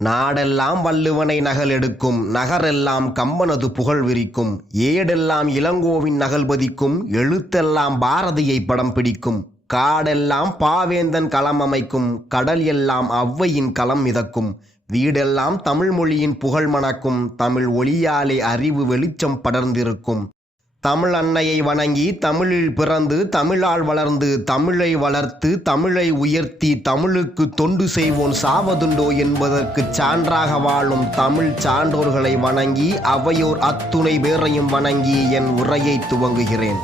நாடெல்லாம் வள்ளுவனை நகல் எடுக்கும் நகரெல்லாம் கம்பனது புகழ் விரிக்கும் ஏடெல்லாம் இளங்கோவின் நகல் பதிக்கும் எழுத்தெல்லாம் பாரதியை படம் பிடிக்கும் காடெல்லாம் பாவேந்தன் களம் அமைக்கும் கடல் எல்லாம் ஔவையின் களம் மிதக்கும் வீடெல்லாம் தமிழ் மொழியின் புகழ் மணக்கும் தமிழ் ஒளியாலே அறிவு வெளிச்சம் படர்ந்திருக்கும். தமிழ் அன்னையை வணங்கி தமிழில் பிறந்து தமிழால் வளர்ந்து தமிழை வளர்த்து தமிழை உயர்த்தி தமிழுக்கு தொண்டு செய்வோன் சாவதுண்டோ என்பதற்குச் சான்றாக வாழும் தமிழ் சான்றோர்களை வணங்கி அவையோர் அத்துணை பேரையும் வணங்கி என் உரையை துவங்குகிறேன்.